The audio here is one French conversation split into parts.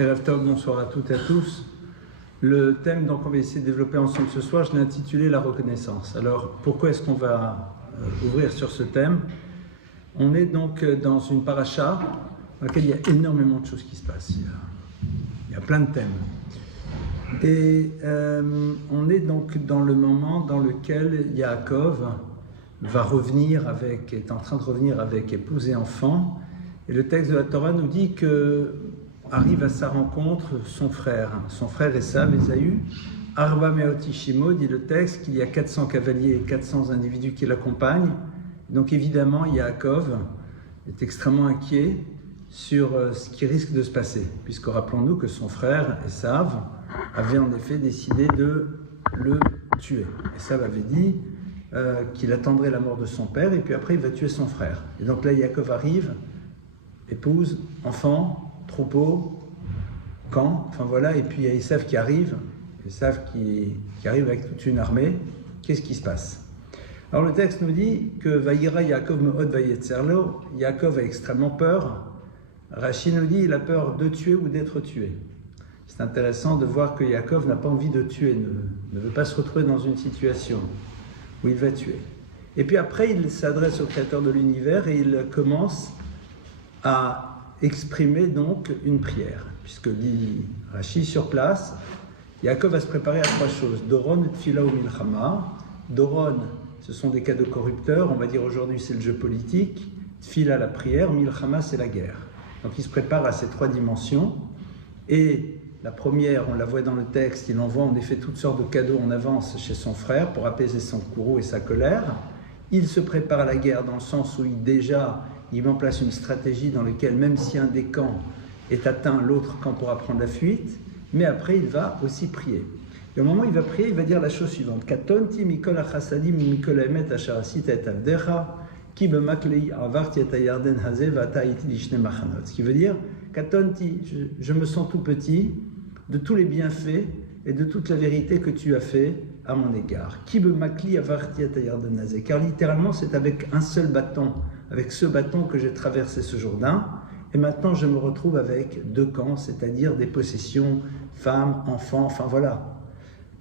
Erev Tov, bonsoir à toutes et à tous. Le thème donc, on va essayer de développer ensemble ce soir, je l'ai intitulé la reconnaissance. Alors pourquoi est-ce qu'on va ouvrir sur ce thème? On est donc dans une paracha dans laquelle il y a énormément de choses qui se passent. Il y a plein de thèmes. Et on est donc dans le moment dans lequel Yaakov est en train de revenir avec épouse et enfants. Et le texte de la Torah nous dit que arrive à sa rencontre son frère Esav, Ésaü. Arba Meoti Shimo, dit le texte, qu'il y a 400 cavaliers et 400 individus qui l'accompagnent. Donc évidemment, Yaakov est extrêmement inquiet sur ce qui risque de se passer, puisque rappelons-nous que son frère Esav avait en effet décidé de le tuer. Esav avait dit qu'il attendrait la mort de son père et puis après il va tuer son frère. Et donc là, Yaakov arrive, épouse, enfant, troupeau, camp, enfin voilà, et puis il y a Esav qui arrive, qui arrive avec toute une armée. Qu'est-ce qui se passe? Alors le texte nous dit que Vayira Yaakov me'od vayetzerlo, Yaakov a extrêmement peur. Rashi nous dit il a peur de tuer ou d'être tué. C'est intéressant de voir que Yaakov n'a pas envie de tuer, ne veut pas se retrouver dans une situation où il va tuer. Et puis après, il s'adresse au Créateur de l'univers et il commence à exprimer donc une prière. Puisque dit Rashi sur place, Yaakov va se préparer à trois choses. Doron, Tfila ou Milchama. Doron, ce sont des cadeaux corrupteurs. On va dire aujourd'hui c'est le jeu politique. Tfila, la prière. Milchama, c'est la guerre. Donc il se prépare à ces trois dimensions. Et la première, on la voit dans le texte, il envoie en effet toutes sortes de cadeaux en avance chez son frère pour apaiser son courroux et sa colère. Il se prépare à la guerre dans le sens où il met en place une stratégie dans laquelle même si un des camps est atteint, l'autre camp pourra prendre la fuite. Mais après, il va aussi prier. Et au moment où il va prier, il va dire la chose suivante. Katonti mikol achasadim mikol emet asher asita et avdecha ki b'maklei avarti et ayarden hazeh v'ata iti lishne machanot. Ce qui veut dire, Katonti, je me sens tout petit de tous les bienfaits et de toute la vérité que tu as fait à mon égard. Ki b'makli avarti et ayarden hazeh. Car littéralement, c'est avec un seul bâton, avec ce bâton que j'ai traversé ce Jourdain. Et maintenant, je me retrouve avec deux camps, c'est-à-dire des possessions, femmes, enfants, enfin voilà.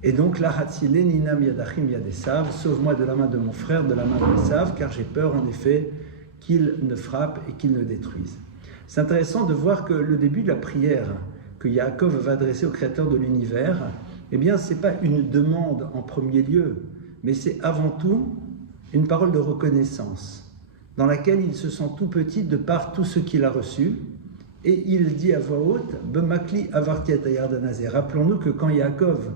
Et donc, la Hatzile Ninam Yadachim Yadesav, sauve-moi de la main de mon frère, de la main d'Esav, car j'ai peur en effet qu'il ne frappe et qu'il ne détruise. C'est intéressant de voir que le début de la prière que Yaakov va adresser au Créateur de l'univers, eh bien, ce n'est pas une demande en premier lieu, mais c'est avant tout une parole de reconnaissance, dans laquelle il se sent tout petit de par tout ce qu'il a reçu, et il dit à voix haute, « B'makli avartiat ayardanazé ». Rappelons-nous que quand Yaakov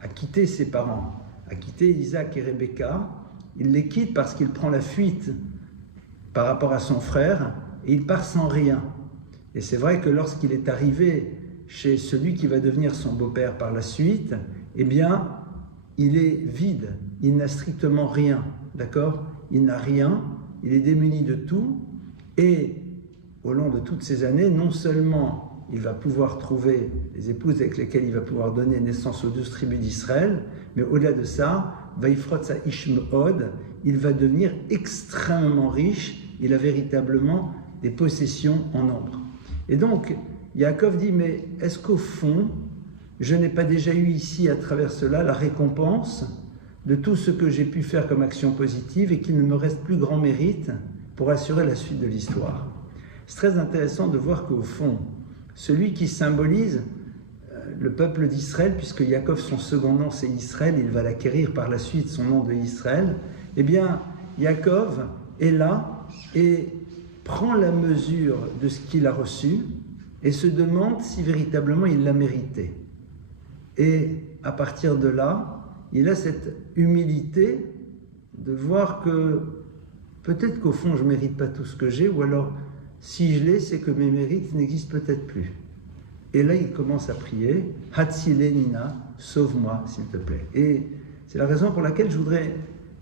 a quitté ses parents, a quitté Isaac et Rebecca, il les quitte parce qu'il prend la fuite par rapport à son frère, et il part sans rien. Et c'est vrai que lorsqu'il est arrivé chez celui qui va devenir son beau-père par la suite, eh bien, il est vide, il n'a strictement rien, d'accord? Il n'a rien, il est démuni de tout, et au long de toutes ces années, non seulement il va pouvoir trouver les épouses avec lesquelles il va pouvoir donner naissance aux 12 tribus d'Israël, mais au-delà de ça, Vaifrotza Ishmeod, il va devenir extrêmement riche, il a véritablement des possessions en nombre. Et donc, Yaakov dit, mais est-ce qu'au fond, je n'ai pas déjà eu ici, à travers cela, la récompense de tout ce que j'ai pu faire comme action positive et qu'il ne me reste plus grand mérite pour assurer la suite de l'histoire? C'est très intéressant de voir qu'au fond, celui qui symbolise le peuple d'Israël, puisque Yaakov, son second nom, c'est Israël, il va l'acquérir par la suite, son nom de Israël, eh bien, Yaakov est là et prend la mesure de ce qu'il a reçu et se demande si véritablement il l'a mérité. Et à partir de là, il a cette humilité de voir que peut-être qu'au fond, je ne mérite pas tout ce que j'ai, ou alors, si je l'ai, c'est que mes mérites n'existent peut-être plus. Et là, il commence à prier, « Hatzile Nina, sauve-moi, s'il te plaît ». Et c'est la raison pour laquelle je voudrais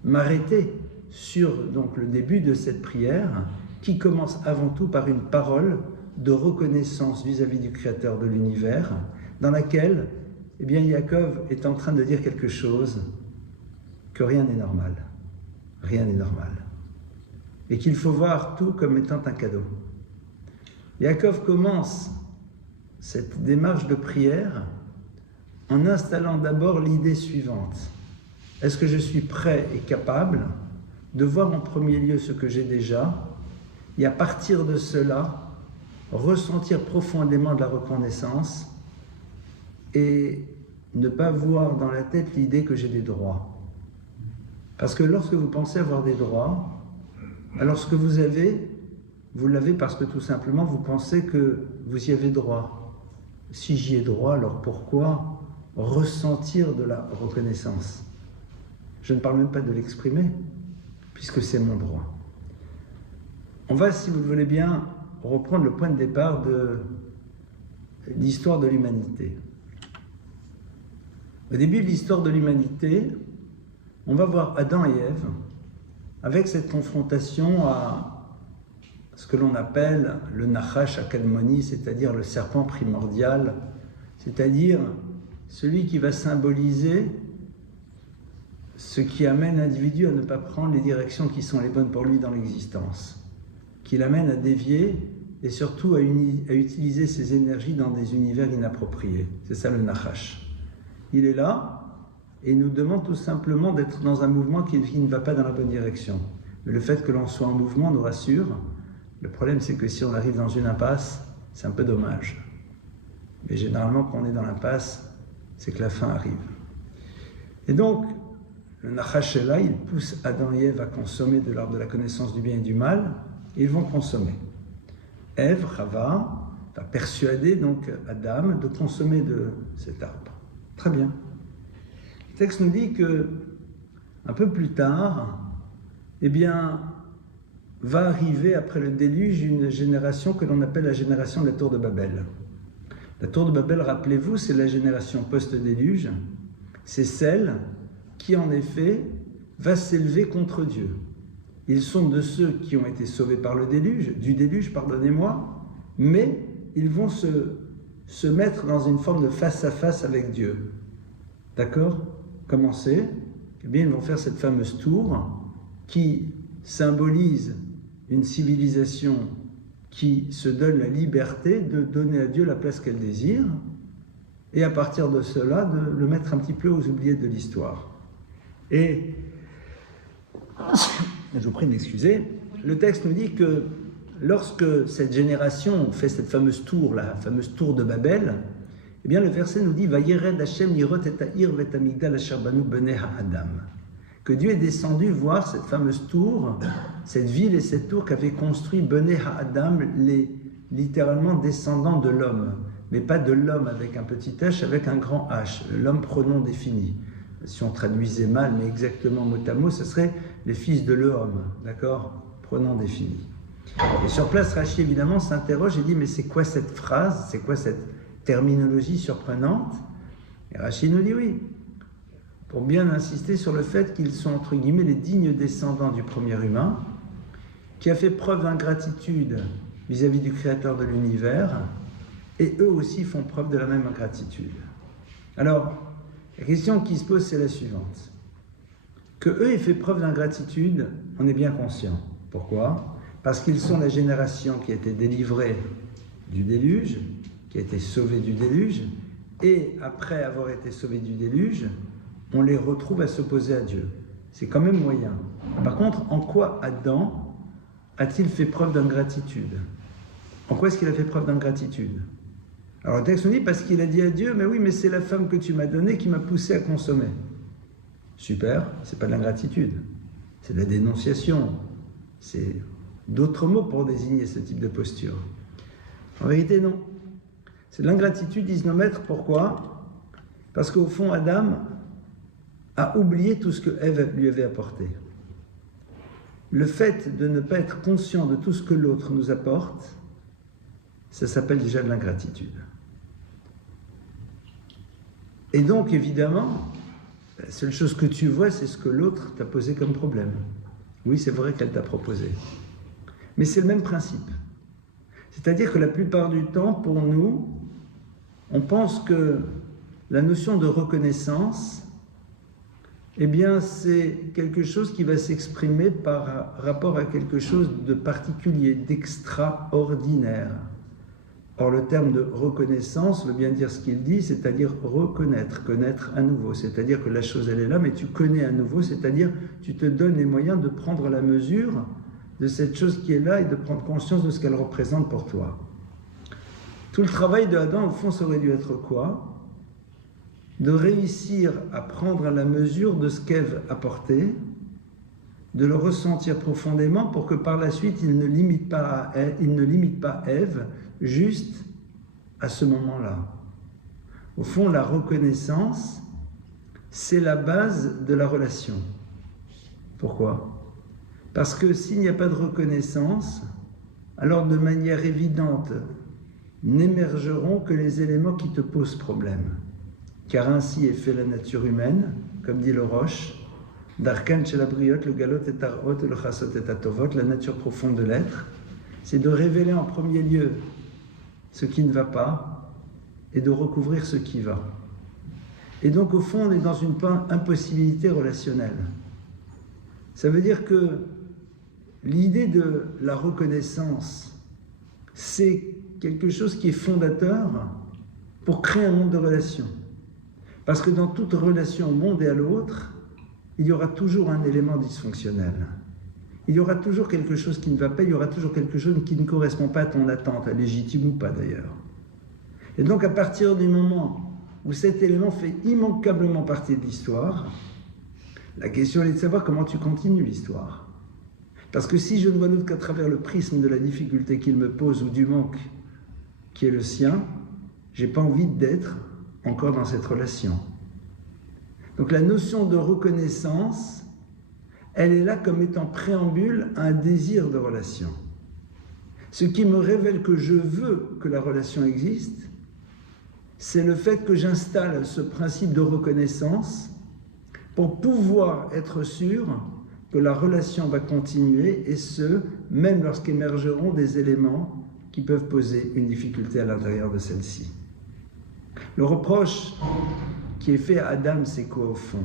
m'arrêter sur donc, le début de cette prière, qui commence avant tout par une parole de reconnaissance vis-à-vis du Créateur de l'univers, dans laquelle eh bien, Yaakov est en train de dire quelque chose, que rien n'est normal. Rien n'est normal. Et qu'il faut voir tout comme étant un cadeau. Yaakov commence cette démarche de prière en installant d'abord l'idée suivante. Est-ce que je suis prêt et capable de voir en premier lieu ce que j'ai déjà et à partir de cela, ressentir profondément de la reconnaissance et ne pas voir dans la tête l'idée que j'ai des droits. Parce que lorsque vous pensez avoir des droits, alors ce que vous avez, vous l'avez parce que tout simplement vous pensez que vous y avez droit. Si j'y ai droit, alors pourquoi ressentir de la reconnaissance? Je ne parle même pas de l'exprimer, puisque c'est mon droit. On va, si vous le voulez bien, reprendre le point de départ de l'histoire de l'humanité. Au début de l'histoire de l'humanité, on va voir Adam et Ève avec cette confrontation à ce que l'on appelle le Nachash Akadmoni, c'est-à-dire le serpent primordial, c'est-à-dire celui qui va symboliser ce qui amène l'individu à ne pas prendre les directions qui sont les bonnes pour lui dans l'existence, qui l'amène à dévier et surtout à utiliser ses énergies dans des univers inappropriés. C'est ça le Nachash. Il est là et il nous demande tout simplement d'être dans un mouvement qui ne va pas dans la bonne direction. Mais le fait que l'on soit en mouvement nous rassure. Le problème, c'est que si on arrive dans une impasse, c'est un peu dommage. Mais généralement, quand on est dans l'impasse, c'est que la fin arrive. Et donc, le Nachash est là, il pousse Adam et Ève à consommer de l'ordre de la connaissance du bien et du mal, et ils vont consommer. Ève, Chava, va persuader donc Adam de consommer de cet arbre. Très bien. Le texte nous dit que un peu plus tard, eh bien, va arriver après le déluge une génération que l'on appelle la génération de la tour de Babel. La tour de Babel, rappelez-vous, c'est la génération post-déluge. C'est celle qui, en effet, va s'élever contre Dieu. Ils sont de ceux qui ont été sauvés par le déluge, du déluge, pardonnez-moi, mais ils vont se mettre dans une forme de face-à-face avec Dieu. D'accord? Comment c'est? Eh bien, ils vont faire cette fameuse tour qui symbolise une civilisation qui se donne la liberté de donner à Dieu la place qu'elle désire, et à partir de cela, de le mettre un petit peu aux oubliettes de l'histoire. Et, je vous prie de m'excuser, le texte nous dit que lorsque cette génération fait cette fameuse tour, la fameuse tour de Babel, eh bien le verset nous dit « Vayered Hashem lirot et ha'ir vet hamigdal asher banu benei ha'adam » que Dieu est descendu voir cette fameuse tour, cette ville et cette tour qu'avaient construit benei ha'adam, les littéralement descendants de l'homme, mais pas de l'homme avec un petit h, avec un grand H, l'homme pronom défini. Si on traduisait mal, mais exactement mot à mot, ce serait les fils de l'homme, d'accord? Pronom défini. Et sur place, Rachi évidemment s'interroge et dit mais c'est quoi cette phrase, c'est quoi cette terminologie surprenante? Et Rachi nous dit oui, pour bien insister sur le fait qu'ils sont entre guillemets les dignes descendants du premier humain, qui a fait preuve d'ingratitude vis-à-vis du créateur de l'univers, et eux aussi font preuve de la même ingratitude. Alors, la question qui se pose, c'est la suivante. Que eux aient fait preuve d'ingratitude, on est bien conscient. Pourquoi? Parce qu'ils sont la génération qui a été délivrée du déluge, qui a été sauvée du déluge, et après avoir été sauvée du déluge, on les retrouve à s'opposer à Dieu. C'est quand même moyen. Par contre, en quoi Adam a-t-il fait preuve d'ingratitude? En quoi est-ce qu'il a fait preuve d'ingratitude? Alors le texte nous dit parce qu'il a dit à Dieu, mais oui, mais c'est la femme que tu m'as donnée qui m'a poussé à consommer. Super, c'est pas de l'ingratitude, c'est de la dénonciation. C'est d'autres mots pour désigner ce type de posture. En vérité, non. C'est de l'ingratitude, disent nos maîtres. Pourquoi? Parce qu'au fond, Adam a oublié tout ce que Ève lui avait apporté. Le fait de ne pas être conscient de tout ce que l'autre nous apporte, ça s'appelle déjà de l'ingratitude. Et donc, évidemment, la seule chose que tu vois, c'est ce que l'autre t'a posé comme problème. Oui, c'est vrai qu'elle t'a proposé. Mais c'est le même principe. C'est-à-dire que la plupart du temps, pour nous, on pense que la notion de reconnaissance, eh bien, c'est quelque chose qui va s'exprimer par rapport à quelque chose de particulier, d'extraordinaire. Or, le terme de reconnaissance veut bien dire ce qu'il dit, c'est-à-dire reconnaître, connaître à nouveau. C'est-à-dire que la chose, elle est là, mais tu connais à nouveau, c'est-à-dire tu te donnes les moyens de prendre la mesure de cette chose qui est là et de prendre conscience de ce qu'elle représente pour toi. Tout le travail de Adam, au fond, ça aurait dû être quoi? De réussir à prendre la mesure de ce qu'Ève apportait, de le ressentir profondément pour que par la suite, il ne limite pas Ève juste à ce moment-là. Au fond, la reconnaissance, c'est la base de la relation. Pourquoi? Parce que s'il n'y a pas de reconnaissance, alors de manière évidente, n'émergeront que les éléments qui te posent problème. Car ainsi est fait la nature humaine, comme dit le Roche, Darkan chez la briotte, le galot et tarot, le chassot et atovot, la nature profonde de l'être, c'est de révéler en premier lieu ce qui ne va pas et de recouvrir ce qui va. Et donc au fond, on est dans une impossibilité relationnelle. Ça veut dire que l'idée de la reconnaissance, c'est quelque chose qui est fondateur pour créer un monde de relations. Parce que dans toute relation au monde et à l'autre, il y aura toujours un élément dysfonctionnel. Il y aura toujours quelque chose qui ne va pas, il y aura toujours quelque chose qui ne correspond pas à ton attente, légitime ou pas d'ailleurs. Et donc à partir du moment où cet élément fait immanquablement partie de l'histoire, la question est de savoir comment tu continues l'histoire. Parce que si je ne vois l'autre qu'à travers le prisme de la difficulté qu'il me pose ou du manque qui est le sien, j'ai pas envie d'être encore dans cette relation. Donc la notion de reconnaissance, elle est là comme étant préambule à un désir de relation. Ce qui me révèle que je veux que la relation existe, c'est le fait que j'installe ce principe de reconnaissance pour pouvoir être sûr que la relation va continuer, et ce, même lorsqu'émergeront des éléments qui peuvent poser une difficulté à l'intérieur de celle-ci. Le reproche qui est fait à Adam, c'est quoi au fond?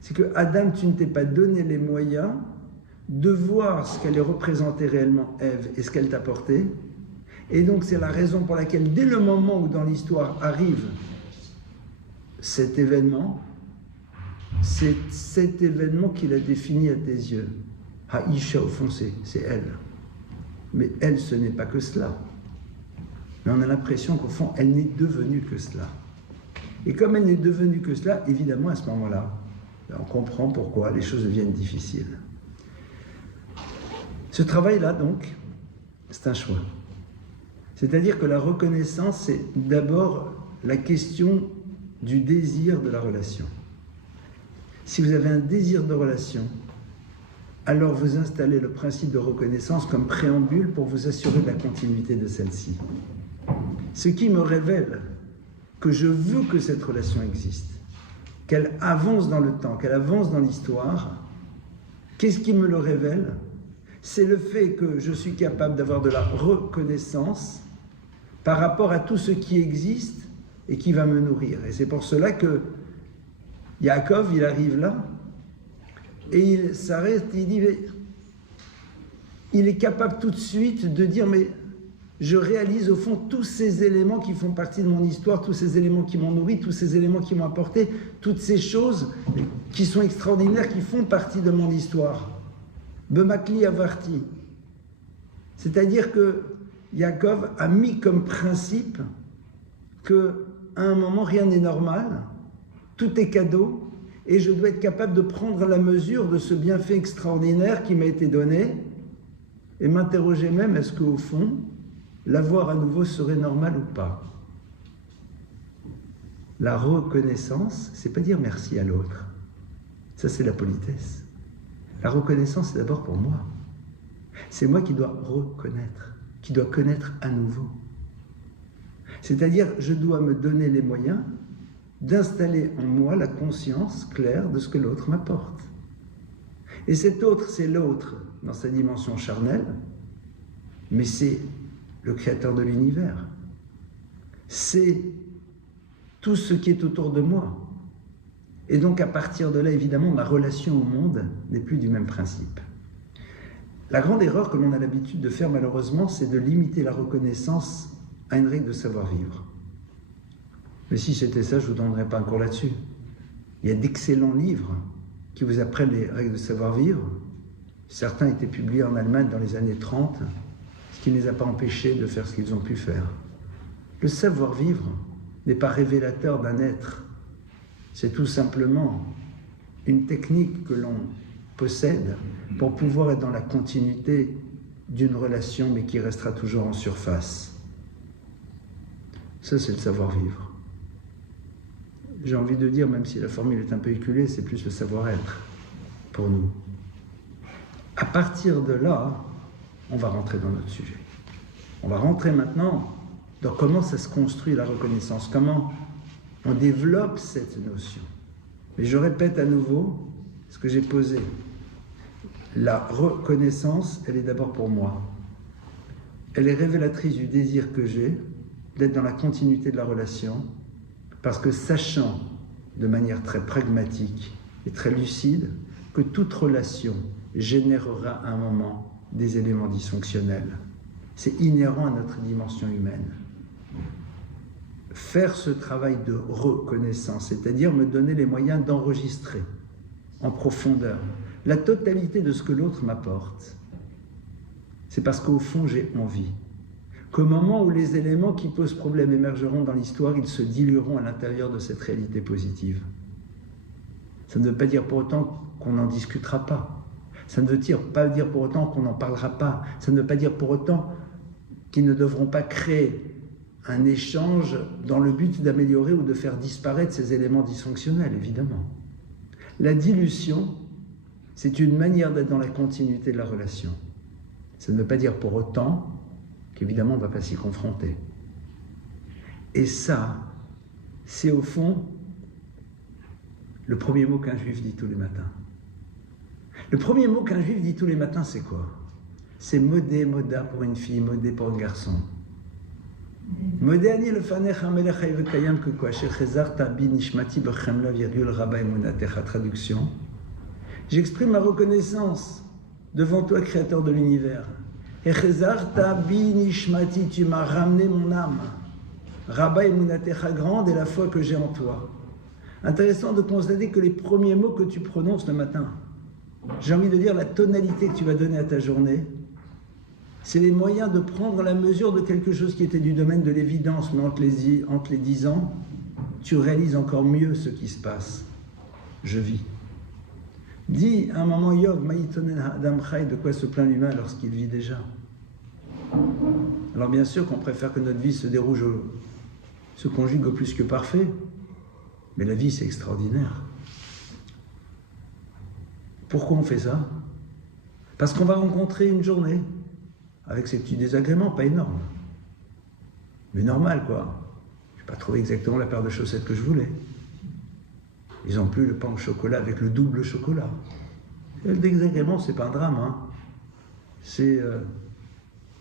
C'est que Adam, tu ne t'es pas donné les moyens de voir ce qu'elle est représentée réellement, Ève, et ce qu'elle t'a apporté. Et donc c'est la raison pour laquelle, dès le moment où dans l'histoire arrive cet événement, c'est cet événement qu'il a défini à tes yeux. Haïcha, au fond, c'est elle. Mais elle, ce n'est pas que cela. Mais on a l'impression qu'au fond, elle n'est devenue que cela. Et comme elle n'est devenue que cela, évidemment, à ce moment-là, on comprend pourquoi les choses deviennent difficiles. Ce travail-là, donc, c'est un choix. C'est-à-dire que la reconnaissance, c'est d'abord la question du désir de la relation. Si vous avez un désir de relation, alors vous installez le principe de reconnaissance comme préambule pour vous assurer de la continuité de celle-ci. Ce qui me révèle que je veux que cette relation existe, qu'elle avance dans le temps, qu'elle avance dans l'histoire. Qu'est-ce qui me le révèle? C'est le fait que je suis capable d'avoir de la reconnaissance par rapport à tout ce qui existe et qui va me nourrir. Et c'est pour cela que Yaakov, il arrive là, et il s'arrête, il dit, mais il est capable tout de suite de dire, mais je réalise au fond tous ces éléments qui font partie de mon histoire, tous ces éléments qui m'ont nourri, tous ces éléments qui m'ont apporté, toutes ces choses qui sont extraordinaires, qui font partie de mon histoire. Bemakli avarti. C'est-à-dire que Yaakov a mis comme principe qu'à un moment, rien n'est normal, tout est cadeau, et je dois être capable de prendre la mesure de ce bienfait extraordinaire qui m'a été donné, et m'interroger même, est-ce qu'au fond, l'avoir à nouveau serait normal ou pas? La reconnaissance, c'est pas dire merci à l'autre. Ça, c'est la politesse. La reconnaissance, c'est d'abord pour moi. C'est moi qui dois reconnaître, qui dois connaître à nouveau. C'est-à-dire, je dois me donner les moyens d'installer en moi la conscience claire de ce que l'autre m'apporte. Et cet autre, c'est l'autre dans sa dimension charnelle, mais c'est le créateur de l'univers. C'est tout ce qui est autour de moi. Et donc à partir de là, évidemment, ma relation au monde n'est plus du même principe. La grande erreur que l'on a l'habitude de faire malheureusement, c'est de limiter la reconnaissance à une règle de savoir-vivre. Mais si c'était ça, je ne vous donnerais pas un cours là-dessus. Il y a d'excellents livres qui vous apprennent les règles de savoir-vivre. Certains étaient publiés en Allemagne dans les années 30, ce qui ne les a pas empêchés de faire ce qu'ils ont pu faire. Le savoir-vivre n'est pas révélateur d'un être. C'est tout simplement une technique que l'on possède pour pouvoir être dans la continuité d'une relation, mais qui restera toujours en surface. Ça, c'est le savoir-vivre. J'ai envie de dire, même si la formule est un peu éculée, c'est plus le savoir-être pour nous. À partir de là, on va rentrer dans notre sujet. On va rentrer maintenant dans comment ça se construit la reconnaissance, comment on développe cette notion. Mais je répète à nouveau ce que j'ai posé. La reconnaissance, elle est d'abord pour moi. Elle est révélatrice du désir que j'ai d'être dans la continuité de la relation, parce que sachant de manière très pragmatique et très lucide que toute relation générera à un moment des éléments dysfonctionnels. C'est inhérent à notre dimension humaine. Faire ce travail de reconnaissance, c'est-à-dire me donner les moyens d'enregistrer en profondeur la totalité de ce que l'autre m'apporte, c'est parce qu'au fond j'ai envie qu'au moment où les éléments qui posent problème émergeront dans l'histoire, ils se dilueront à l'intérieur de cette réalité positive. Ça ne veut pas dire pour autant qu'on n'en discutera pas. Ça ne veut pas dire pour autant qu'on n'en parlera pas. Ça ne veut pas dire pour autant qu'ils ne devront pas créer un échange dans le but d'améliorer ou de faire disparaître ces éléments dysfonctionnels, évidemment. La dilution, c'est une manière d'être dans la continuité de la relation. Ça ne veut pas dire pour autant qu'évidemment on ne va pas s'y confronter. Et ça, c'est au fond le premier mot qu'un juif dit tous les matins. Le premier mot qu'un juif dit tous les matins, c'est quoi? C'est modé, moda pour une fille, modé pour un garçon. Modé ani lefanecha melech hayv vekayam que quoi? Shechezarta bi nishmati b'chemla virgule rabba emunatecha. Traduction. J'exprime ma reconnaissance devant toi, créateur de l'univers. Echezarta bi nishmati, tu m'as ramené mon âme. Rabba emunatecha, grande est la foi que j'ai en toi. Intéressant de constater que les premiers mots que tu prononces le matin, j'ai envie de dire la tonalité que tu vas donner à ta journée, c'est les moyens de prendre la mesure de quelque chose qui était du domaine de l'évidence, mais entre les 10 ans, tu réalises encore mieux ce qui se passe. Je vis. Dis à un moment, Yov, Maïtonen Adam Chai, de quoi se plaint l'humain lorsqu'il vit déjà. Alors bien sûr qu'on préfère que notre vie se conjugue au plus que parfait, mais la vie c'est extraordinaire. Pourquoi on fait ça? Parce qu'on va rencontrer une journée avec ces petits désagréments, pas énormes, mais normal quoi. Je n'ai pas trouvé exactement la paire de chaussettes que je voulais. Ils n'ont plus le pain au chocolat avec le double chocolat. Et le désagrément, c'est pas un drame. Hein. C'est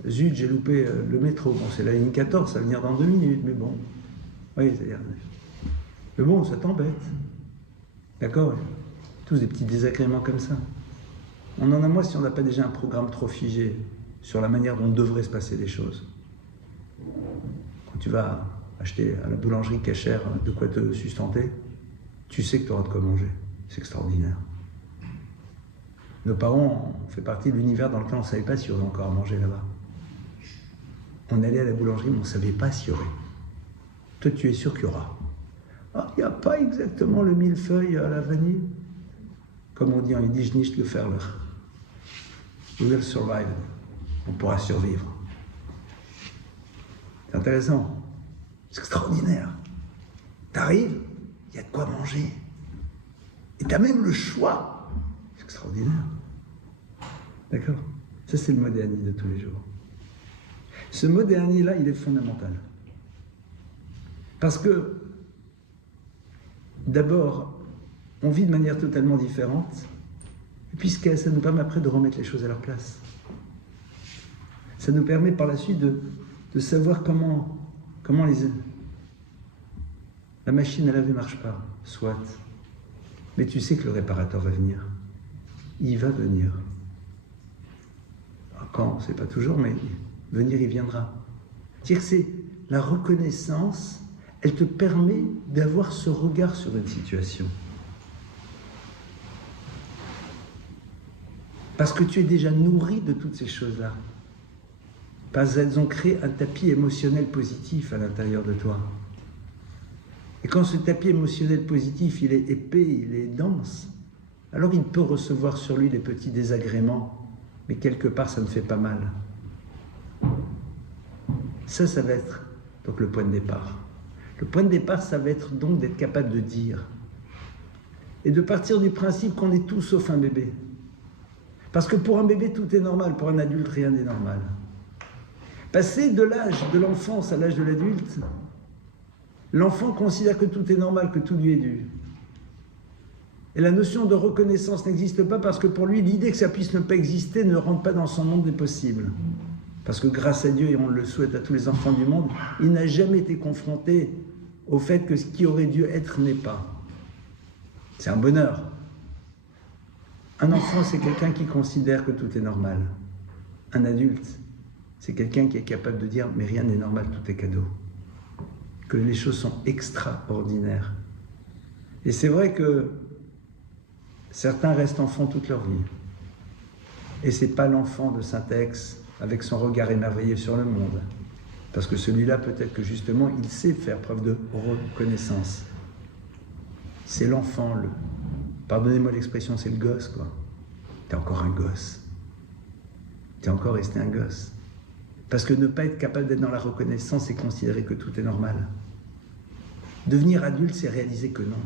zut, j'ai loupé le métro. Bon, c'est la ligne 14, ça va venir dans 2 minutes, mais bon. Oui, c'est-à-dire. Mais bon, ça t'embête. D'accord? Tous des petits désagréments comme ça. On en a moins si on n'a pas déjà un programme trop figé sur la manière dont devraient se passer les choses. Quand tu vas acheter à la boulangerie cachère de quoi te sustenter, tu sais que tu auras de quoi manger. C'est extraordinaire. Nos parents ont fait partie de l'univers dans lequel on ne savait pas s'il y aurait encore à manger là-bas. On allait à la boulangerie, mais on ne savait pas s'il y aurait. Toi, tu es sûr qu'il y aura. Ah, il n'y a pas exactement le millefeuille à la vanille. Comme on dit en yiddish, nicht gefährlich. We will survive. On pourra survivre. C'est intéressant. C'est extraordinaire. T'arrives, il y a de quoi manger. Et tu as même le choix. C'est extraordinaire. D'accord? Ça, c'est le moderni de tous les jours. Ce moderni-là, il est fondamental. Parce que, d'abord, on vit de manière totalement différente, puisque ça nous permet après de remettre les choses à leur place. Ça nous permet par la suite de savoir comment la machine à laver ne marche pas, soit. Mais tu sais que le réparateur va venir. Il va venir. Quand, c'est pas toujours, mais venir, il viendra. C'est-à-dire que c'est la reconnaissance, elle te permet d'avoir ce regard sur une situation. Parce que tu es déjà nourri de toutes ces choses-là. Parce qu'elles ont créé un tapis émotionnel positif à l'intérieur de toi. Et quand ce tapis émotionnel positif, il est épais, il est dense, alors il peut recevoir sur lui des petits désagréments, mais quelque part ça ne fait pas mal. Ça va être donc le point de départ. Le point de départ, ça va être donc d'être capable de dire. Et de partir du principe qu'on est tout sauf un bébé. Parce que pour un bébé, tout est normal, pour un adulte, rien n'est normal. Passer de l'âge de l'enfance à l'âge de l'adulte, l'enfant considère que tout est normal, que tout lui est dû. Et la notion de reconnaissance n'existe pas parce que pour lui, l'idée que ça puisse ne pas exister ne rentre pas dans son monde des possibles. Parce que grâce à Dieu, et on le souhaite à tous les enfants du monde, il n'a jamais été confronté au fait que ce qui aurait dû être n'est pas. C'est un bonheur. Un enfant, c'est quelqu'un qui considère que tout est normal. Un adulte, c'est quelqu'un qui est capable de dire « mais rien n'est normal, tout est cadeau ». Que les choses sont extraordinaires. Et c'est vrai que certains restent enfants toute leur vie. Et ce n'est pas l'enfant de Saint-Ex avec son regard émerveillé sur le monde. Parce que celui-là, peut-être que justement, il sait faire preuve de reconnaissance. C'est l'enfant, pardonnez-moi l'expression, c'est le gosse, quoi. T'es encore un gosse. T'es encore resté un gosse. Parce que ne pas être capable d'être dans la reconnaissance, c'est considérer que tout est normal. Devenir adulte, c'est réaliser que non.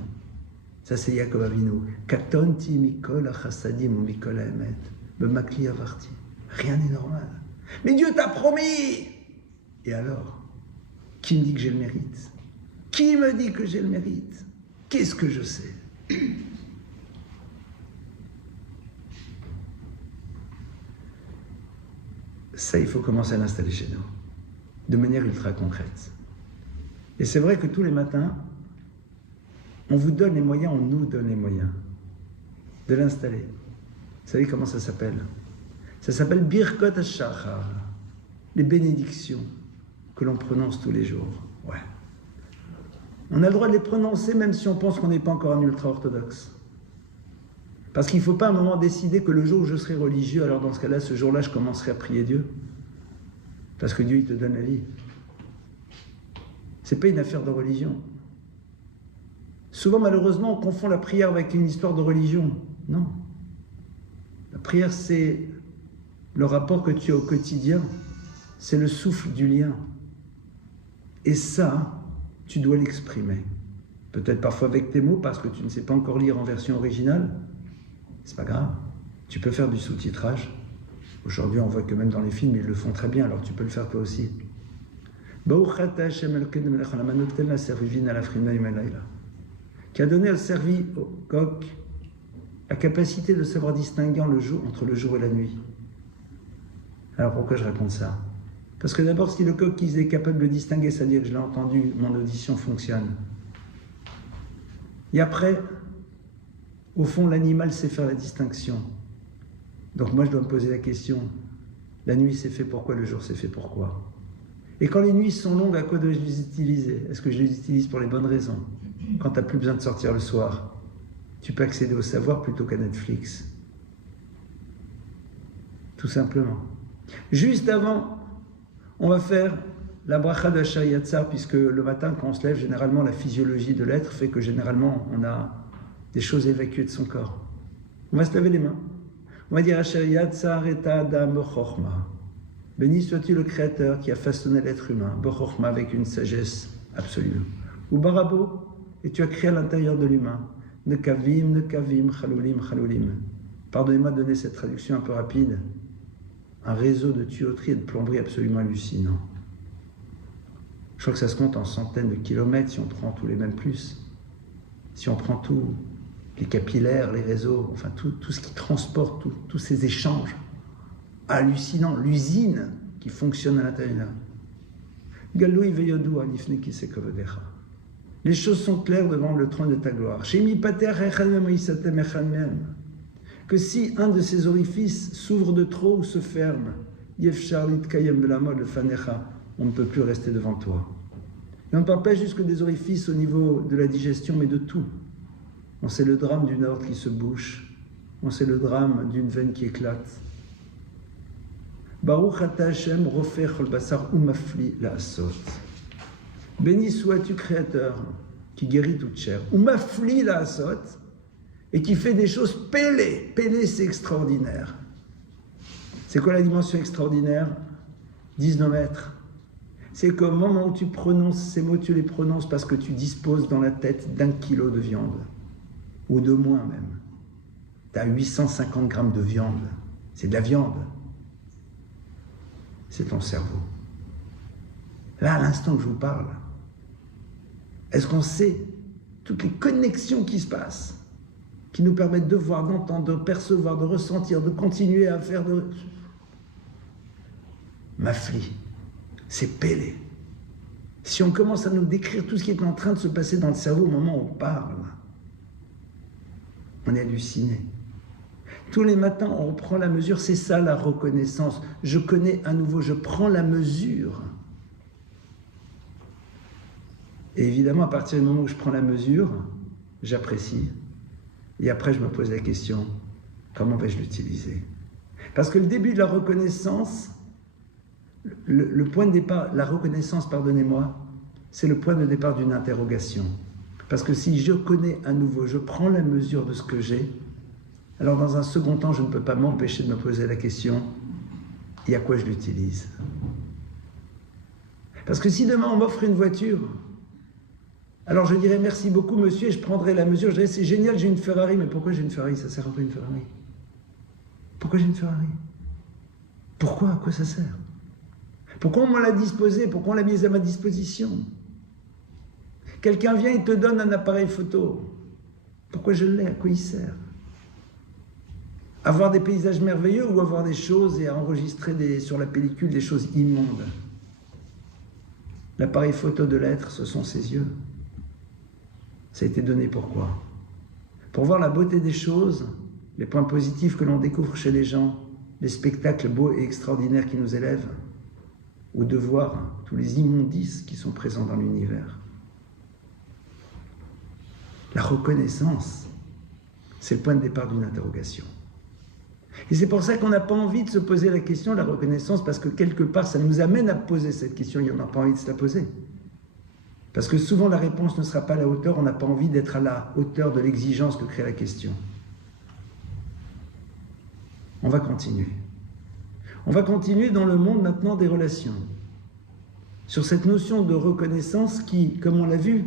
Ça, c'est Yaakov Avinu. Katonti mikol achasadim mikol haemet. Bemakli avarti. Rien n'est normal. Mais Dieu t'a promis. Et alors, qui me dit que j'ai le mérite? Qui me dit que j'ai le mérite? Qu'est-ce que je sais? Ça, il faut commencer à l'installer chez nous, de manière ultra concrète. Et c'est vrai que tous les matins, on vous donne les moyens, on nous donne les moyens de l'installer. Vous savez comment ça s'appelle? Ça s'appelle Birkot HaShachar, les bénédictions que l'on prononce tous les jours. Ouais. On a le droit de les prononcer même si on pense qu'on n'est pas encore un ultra-orthodoxe. Parce qu'il ne faut pas à un moment décider que le jour où je serai religieux, alors dans ce cas-là, ce jour-là, je commencerai à prier Dieu. Parce que Dieu, il te donne la vie. Ce n'est pas une affaire de religion. Souvent, malheureusement, on confond la prière avec une histoire de religion. Non. La prière, c'est le rapport que tu as au quotidien. C'est le souffle du lien. Et ça, tu dois l'exprimer. Peut-être parfois avec tes mots, parce que tu ne sais pas encore lire en version originale. C'est pas grave. Tu peux faire du sous-titrage. Aujourd'hui, on voit que même dans les films, ils le font très bien, alors tu peux le faire toi aussi. Qui a donné au coq la capacité de savoir distinguer entre le jour et la nuit. Alors pourquoi je réponds ça? Parce que d'abord, si le coq qui est capable de distinguer, c'est-à-dire que je l'ai entendu, mon audition fonctionne. Et après, au fond, l'animal sait faire la distinction. Donc moi, je dois me poser la question, la nuit c'est fait pourquoi, le jour c'est fait pourquoi? Et quand les nuits sont longues, à quoi dois-je les utiliser? Est-ce que je les utilise pour les bonnes raisons? Quand tu n'as plus besoin de sortir le soir, tu peux accéder au savoir plutôt qu'à Netflix. Tout simplement. Juste avant, on va faire la bracha d'Asher Yatzar, puisque le matin, quand on se lève, généralement, la physiologie de l'être fait que généralement, on a des choses évacuées de son corps. On va se laver les mains. On va dire Asher Yatzar et Adam B'Chochma. Béni sois-tu le Créateur qui a façonné l'être humain, B'Chochma, avec une sagesse absolue. Ou Barabo, et tu as créé à l'intérieur de l'humain. Nekavim, chalulim, chalulim. Pardonnez-moi de donner cette traduction un peu rapide. Un réseau de tuyauterie et de plomberie absolument hallucinant. Je crois que ça se compte en centaines de kilomètres si on prend tous les mêmes plus. Si on prend tout, les capillaires, les réseaux, enfin tout ce qui transporte, tous ces échanges. Hallucinant, l'usine qui fonctionne à l'intérieur. Galou veyodu anifne kisekovedecha. Les choses sont claires devant le trône de ta gloire. Shemi pater echan isatem echan mem. Que si un de ces orifices s'ouvre de trop ou se ferme, Yefchar litkayem belamod lefanecha, on ne peut plus rester devant toi. Et on ne parle pas juste que des orifices au niveau de la digestion, mais de tout. On sait le drame d'une aorte qui se bouche, on sait le drame d'une veine qui éclate. Baruch ata Hashem rofer chol basar umafli la'asot. Béni sois-tu Créateur, qui guérit toute chair. Umafli la'asot, et qui fait des choses pélées. Pélées, c'est extraordinaire. C'est quoi la dimension extraordinaire? 19 mètres. C'est qu'au moment où tu prononces ces mots, tu les prononces parce que tu disposes dans la tête d'1 kilo de viande, ou de moins même. Tu as 850 grammes de viande. C'est de la viande. C'est ton cerveau. Là, à l'instant que je vous parle, est-ce qu'on sait toutes les connexions qui se passent, qui nous permettent de voir, d'entendre, de percevoir, de ressentir, de continuer à faire de... Mafli, c'est pélé. Si on commence à nous décrire tout ce qui est en train de se passer dans le cerveau au moment où on parle, on est halluciné. Tous les matins, on reprend la mesure, c'est ça la reconnaissance. Je connais à nouveau, je prends la mesure. Et évidemment, à partir du moment où je prends la mesure, j'apprécie. Et après, je me pose la question, comment vais-je l'utiliser? Parce que le début de la reconnaissance, le point de départ, la reconnaissance, pardonnez-moi, c'est le point de départ d'une interrogation. Parce que si je connais à nouveau, je prends la mesure de ce que j'ai, alors dans un second temps, je ne peux pas m'empêcher de me poser la question, et à quoi je l'utilise? Parce que si demain on m'offre une voiture, alors je dirais merci beaucoup monsieur et je prendrai la mesure, je dirais c'est génial, j'ai une Ferrari, mais pourquoi j'ai une Ferrari? Ça sert à quoi une Ferrari? Pourquoi j'ai une Ferrari? Pourquoi? À quoi ça sert? Pourquoi on me l'a disposé? Pourquoi on l'a mise à ma disposition? Quelqu'un vient et te donne un appareil photo. Pourquoi je l'ai? À quoi il sert? Avoir des paysages merveilleux ou avoir des choses et à enregistrer sur la pellicule des choses immondes? L'appareil photo de l'être, ce sont ses yeux. Ça a été donné pourquoi? Pour voir la beauté des choses, les points positifs que l'on découvre chez les gens, les spectacles beaux et extraordinaires qui nous élèvent, ou de voir tous les immondices qui sont présents dans l'univers. La reconnaissance, c'est le point de départ d'une interrogation. Et c'est pour ça qu'on n'a pas envie de se poser la question de la reconnaissance, parce que quelque part, ça nous amène à poser cette question et on n'a pas envie de se la poser. Parce que souvent, la réponse ne sera pas à la hauteur, on n'a pas envie d'être à la hauteur de l'exigence que crée la question. On va continuer. On va continuer dans le monde maintenant des relations. Sur cette notion de reconnaissance qui, comme on l'a vu,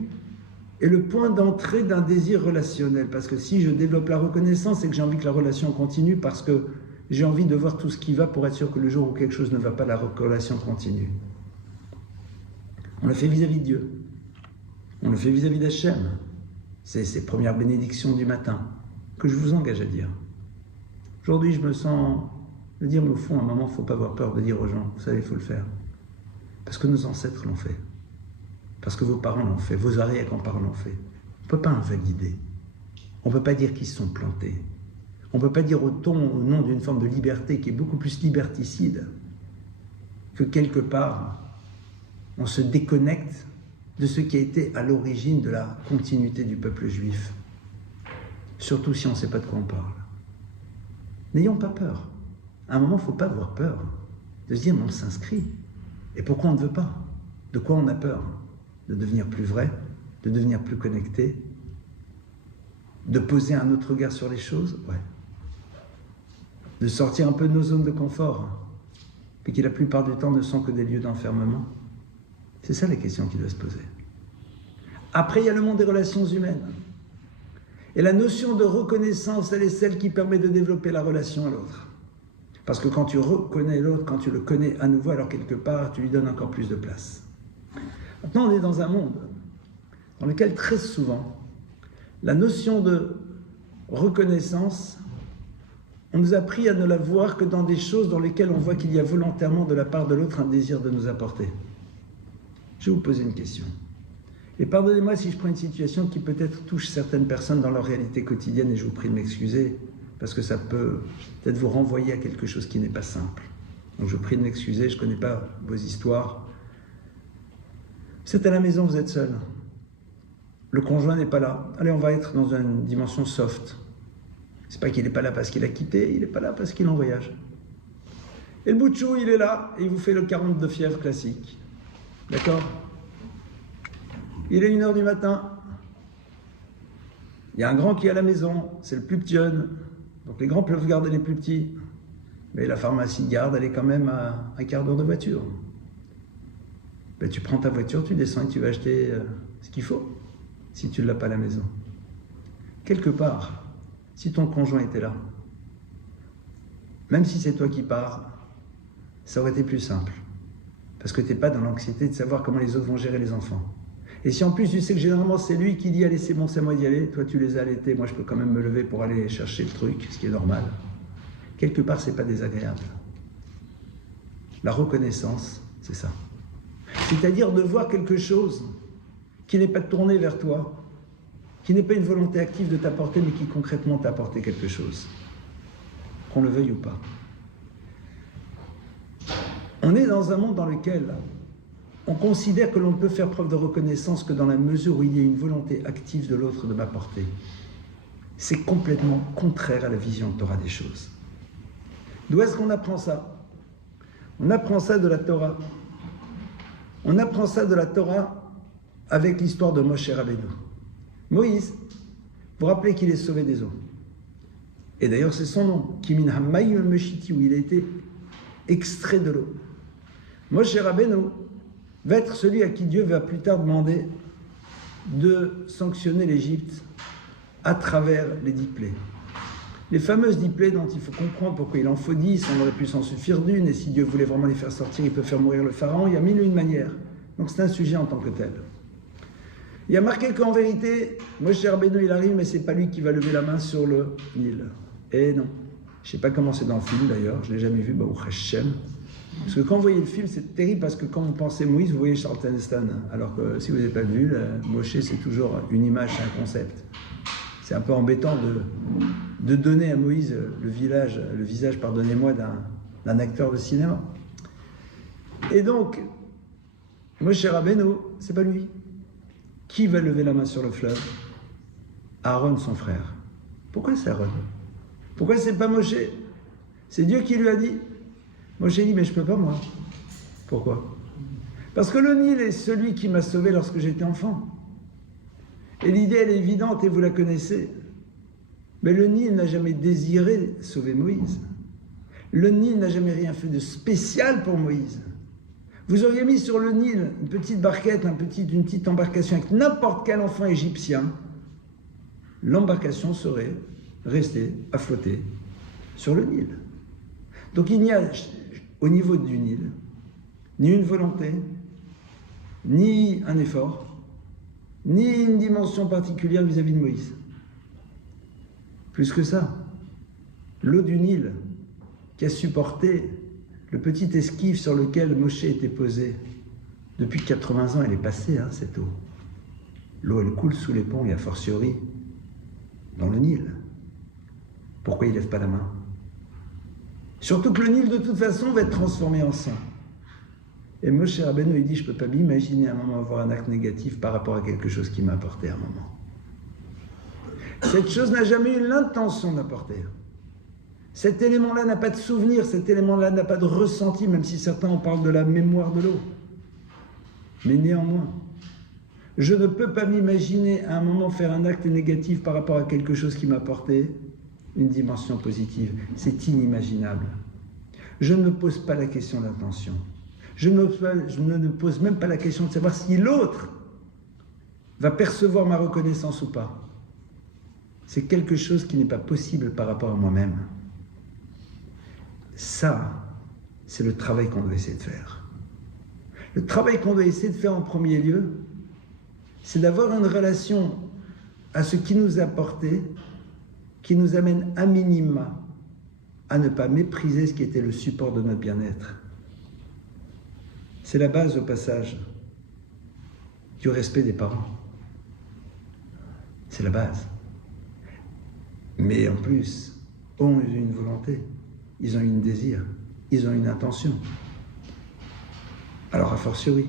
est le point d'entrée d'un désir relationnel. Parce que si je développe la reconnaissance, c'est que j'ai envie que la relation continue parce que j'ai envie de voir tout ce qui va pour être sûr que le jour où quelque chose ne va pas, la relation continue. On le fait vis-à-vis de Dieu. On le fait vis-à-vis d'Hachem. C'est ces premières bénédictions du matin que je vous engage à dire. Aujourd'hui, je me sens de dire, mais au fond, à un moment, il ne faut pas avoir peur de dire aux gens, vous savez, il faut le faire. Parce que nos ancêtres l'ont fait. Parce que vos parents l'ont fait, vos arrière-grands-parents l'ont fait. On ne peut pas invalider. On ne peut pas dire qu'ils se sont plantés. On ne peut pas dire au nom d'une forme de liberté qui est beaucoup plus liberticide que quelque part, on se déconnecte de ce qui a été à l'origine de la continuité du peuple juif. Surtout si on ne sait pas de quoi on parle. N'ayons pas peur. À un moment, il ne faut pas avoir peur de se dire, mais on s'inscrit. Et pourquoi on ne veut pas? De quoi on a peur? De devenir plus vrai, de devenir plus connecté, de poser un autre regard sur les choses, ouais. De sortir un peu de nos zones de confort, et qui la plupart du temps ne sont que des lieux d'enfermement. C'est ça la question qui doit se poser. Après, il y a le monde des relations humaines. Et la notion de reconnaissance, elle est celle qui permet de développer la relation à l'autre. Parce que quand tu reconnais l'autre, quand tu le connais à nouveau, alors quelque part, tu lui donnes encore plus de place. Maintenant, on est dans un monde dans lequel très souvent, la notion de reconnaissance, on nous a appris à ne la voir que dans des choses dans lesquelles on voit qu'il y a volontairement de la part de l'autre un désir de nous apporter. Je vais vous poser une question. Et pardonnez-moi si je prends une situation qui peut-être touche certaines personnes dans leur réalité quotidienne, et je vous prie de m'excuser, parce que ça peut peut-être vous renvoyer à quelque chose qui n'est pas simple. Donc je vous prie de m'excuser, je ne connais pas vos histoires, Vous êtes à la maison, vous êtes seul. Le conjoint n'est pas là. Allez, on va être dans une dimension soft. C'est pas qu'il n'est pas là parce qu'il a quitté, il n'est pas là parce qu'il est en voyage. Et le boutchou, il est là, et il vous fait le 40 de fièvre classique. D'accord? Il est 1h du matin. Il y a un grand qui est à la maison, c'est le plus petit jeune. Donc les grands peuvent garder les plus petits. Mais la pharmacie garde, elle est quand même à un quart d'heure de voiture. Ben, tu prends ta voiture, tu descends et tu vas acheter ce qu'il faut, si tu ne l'as pas à la maison. Quelque part, si ton conjoint était là, même si c'est toi qui pars, ça aurait été plus simple. Parce que tu n'es pas dans l'anxiété de savoir comment les autres vont gérer les enfants. Et si en plus tu sais que généralement c'est lui qui dit « Allez, c'est bon, c'est à moi d'y aller », toi tu les as allaités, moi je peux quand même me lever pour aller chercher le truc, ce qui est normal. Quelque part, c'est pas désagréable. La reconnaissance, c'est ça. C'est-à-dire de voir quelque chose qui n'est pas tourné vers toi, qui n'est pas une volonté active de t'apporter, mais qui concrètement t'a apporté quelque chose, qu'on le veuille ou pas. On est dans un monde dans lequel on considère que l'on ne peut faire preuve de reconnaissance que dans la mesure où il y a une volonté active de l'autre de m'apporter. C'est complètement contraire à la vision de Torah des choses. D'où est-ce qu'on apprend ça? On apprend ça de la Torah. On apprend ça de la Torah avec l'histoire de Moshe Rabbeinu. Moïse, vous vous rappelez qu'il est sauvé des eaux. Et d'ailleurs, c'est son nom, Kimin Hamayim Meshiti, où il a été extrait de l'eau. Moshe Rabbeinu va être celui à qui Dieu va plus tard demander de sanctionner l'Égypte à travers les 10 plaies. Les fameuses 10 plaies dont il faut comprendre pourquoi il en faut 10, on aurait pu s'en suffire d'une, et si Dieu voulait vraiment les faire sortir, il peut faire mourir le pharaon, il y a 1001 manières. Donc c'est un sujet en tant que tel. Il y a marqué qu'en vérité, Moshe Rabbeinu il arrive, mais c'est pas lui qui va lever la main sur le Nil. Et non. Je sais pas comment c'est dans le film d'ailleurs, je l'ai jamais vu, Baruch Hashem. Parce que quand vous voyez le film, c'est terrible parce que quand vous pensez Moïse, vous voyez Charlton Heston. Alors que si vous n'avez pas vu, Moshe c'est toujours une image, c'est un concept. C'est un peu embêtant de donner à Moïse le visage, pardonnez-moi, d'un acteur de cinéma. Et donc, Moshe Rabbeinu, c'est pas lui. Qui va lever la main sur le fleuve? Aaron, son frère. Pourquoi c'est Aaron? Pourquoi c'est pas Moshe? C'est Dieu qui lui a dit. Moshe dit, mais je peux pas moi. Pourquoi? Parce que le Nil est celui qui m'a sauvé lorsque j'étais enfant. Et l'idée, elle est évidente et vous la connaissez. Mais le Nil n'a jamais désiré sauver Moïse. Le Nil n'a jamais rien fait de spécial pour Moïse. Vous auriez mis sur le Nil une petite barquette, une petite embarcation avec n'importe quel enfant égyptien, l'embarcation serait restée à flotter sur le Nil. Donc il n'y a, au niveau du Nil, ni une volonté, ni un effort, ni une dimension particulière vis-à-vis de Moïse. Plus que ça, l'eau du Nil qui a supporté le petit esquif sur lequel Moshe était posé, depuis 80 ans, elle est passée, cette eau. L'eau, elle coule sous les ponts et a fortiori dans le Nil. Pourquoi il ne lève pas la main? Surtout que le Nil, de toute façon, va être transformé en sang. Et Moshe Rabbeinu, il dit, je ne peux pas m'imaginer un moment avoir un acte négatif par rapport à quelque chose qui m'a apporté un moment. Cette chose n'a jamais eu l'intention d'apporter. Cet élément-là n'a pas de souvenir, cet élément-là n'a pas de ressenti, même si certains en parlent de la mémoire de l'eau. Mais néanmoins, je ne peux pas m'imaginer à un moment faire un acte négatif par rapport à quelque chose qui m'a apporté une dimension positive. C'est inimaginable. Je ne me pose pas la question d'intention. Je ne pose même pas la question de savoir si l'autre va percevoir ma reconnaissance ou pas. C'est quelque chose qui n'est pas possible par rapport à moi-même. Ça, c'est le travail qu'on doit essayer de faire. Le travail qu'on doit essayer de faire en premier lieu, c'est d'avoir une relation à ce qui nous a apporté, qui nous amène à minima à ne pas mépriser ce qui était le support de notre bien-être. C'est la base, au passage, du respect des parents. C'est la base. Mais en plus, ont eu une volonté, ils ont eu un désir, ils ont eu une intention. Alors, a fortiori,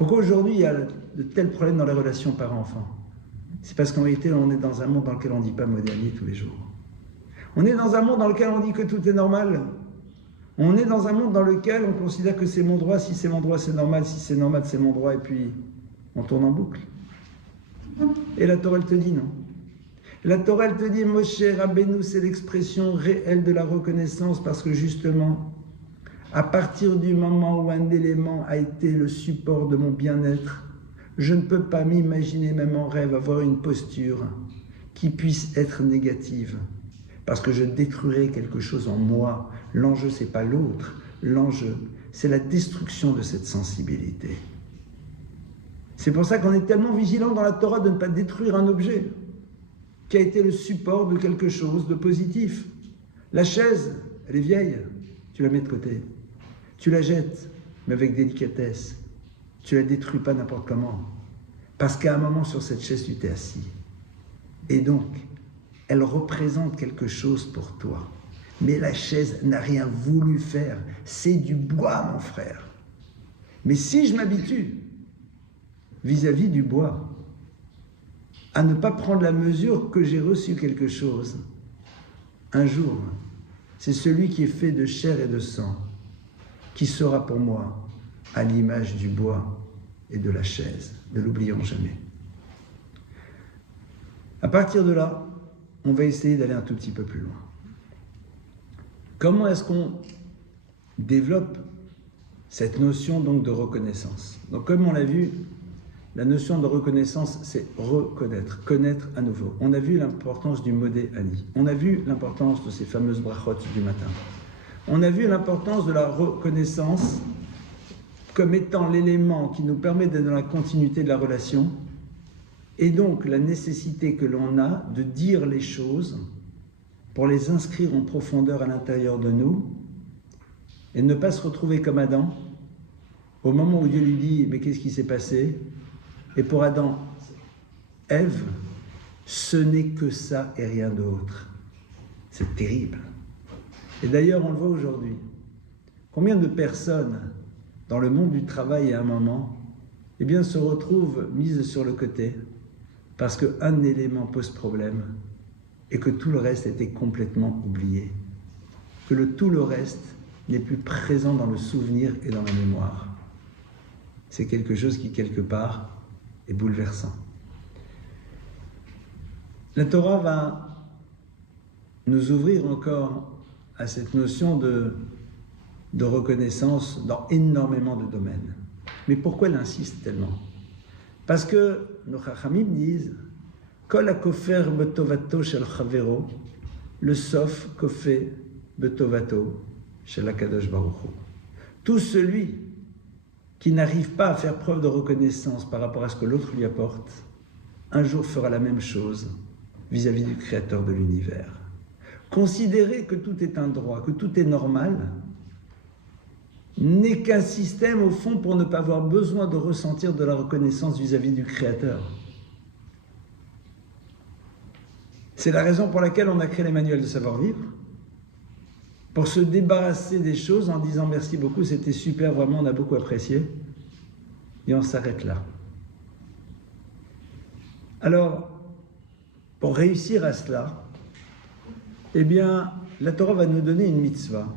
Pourquoi aujourd'hui il y a de tels problèmes dans les relations parents-enfants? C'est parce qu'en réalité, on est dans un monde dans lequel on ne dit pas modernité tous les jours. On est dans un monde dans lequel on dit que tout est normal. On est dans un monde dans lequel on considère que c'est mon droit, si c'est mon droit, c'est normal, si c'est normal, c'est mon droit, et puis on tourne en boucle. Et la Torah, elle te dit non. La Torah, elle te dit, Moshe Rabbeinu, c'est l'expression réelle de la reconnaissance, parce que justement, à partir du moment où un élément a été le support de mon bien-être, je ne peux pas m'imaginer, même en rêve, avoir une posture qui puisse être négative. Parce que je détruirai quelque chose en moi. L'enjeu, ce n'est pas l'autre. L'enjeu, c'est la destruction de cette sensibilité. C'est pour ça qu'on est tellement vigilant dans la Torah de ne pas détruire un objet qui a été le support de quelque chose de positif. La chaise, elle est vieille, tu la mets de côté. Tu la jettes, mais avec délicatesse. Tu ne la détruis pas n'importe comment. Parce qu'à un moment, sur cette chaise, tu t'es assis. Et donc, elle représente quelque chose pour toi. Mais la chaise n'a rien voulu faire. C'est du bois, mon frère. Mais si je m'habitue, vis-à-vis du bois, à ne pas prendre la mesure que j'ai reçu quelque chose, un jour, c'est celui qui est fait de chair et de sang qui sera pour moi à l'image du bois et de la chaise. Ne l'oublions jamais. À partir de là, on va essayer d'aller un tout petit peu plus loin. Comment est-ce qu'on développe cette notion donc de reconnaissance? Donc comme on l'a vu, la notion de reconnaissance, c'est reconnaître, connaître à nouveau. On a vu l'importance du modé Ali. On a vu l'importance de ces fameuses brachot du matin. On a vu l'importance de la reconnaissance comme étant l'élément qui nous permet d'être dans la continuité de la relation, et donc la nécessité que l'on a de dire les choses pour les inscrire en profondeur à l'intérieur de nous, et ne pas se retrouver comme Adam, au moment où Dieu lui dit « mais qu'est-ce qui s'est passé ?» Et pour Adam, Ève, ce n'est que ça et rien d'autre. C'est terrible. Et d'ailleurs, on le voit aujourd'hui. Combien de personnes dans le monde du travail à un moment, eh bien, se retrouvent mises sur le côté parce qu'un élément pose problème et que tout le reste était complètement oublié. Que tout le reste n'est plus présent dans le souvenir et dans la mémoire. C'est quelque chose qui, quelque part, est bouleversant. La Torah va nous ouvrir encore à cette notion de reconnaissance dans énormément de domaines. Mais pourquoi elle insiste tellement? Parce que nos chachamim disent Kol hakofer betovato shel chavero, le sof kofé betovato shel Akadosh Baruch Hu. Tout celui qui n'arrive pas à faire preuve de reconnaissance par rapport à ce que l'autre lui apporte, un jour fera la même chose vis-à-vis du Créateur de l'univers. Considérer que tout est un droit, que tout est normal, n'est qu'un système au fond pour ne pas avoir besoin de ressentir de la reconnaissance vis-à-vis du Créateur. C'est la raison pour laquelle on a créé les manuels de savoir-vivre, pour se débarrasser des choses en disant merci beaucoup, c'était super, vraiment on a beaucoup apprécié, et on s'arrête là. Alors, pour réussir à cela, eh bien, la Torah va nous donner une mitzvah.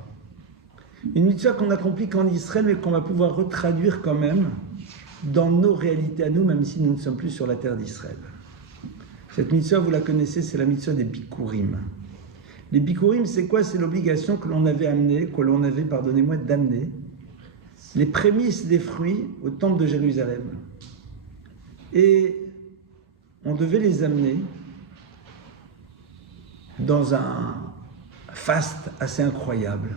Une mitzvah qu'on accomplit qu'en Israël, mais qu'on va pouvoir retraduire quand même dans nos réalités à nous, même si nous ne sommes plus sur la terre d'Israël. Cette mitzvah, vous la connaissez, c'est la mitzvah des bikurim. Les bikurim, c'est quoi? C'est l'obligation que l'on avait amenée, d'amener les prémices des fruits au temple de Jérusalem. Et on devait les amener dans un faste assez incroyable.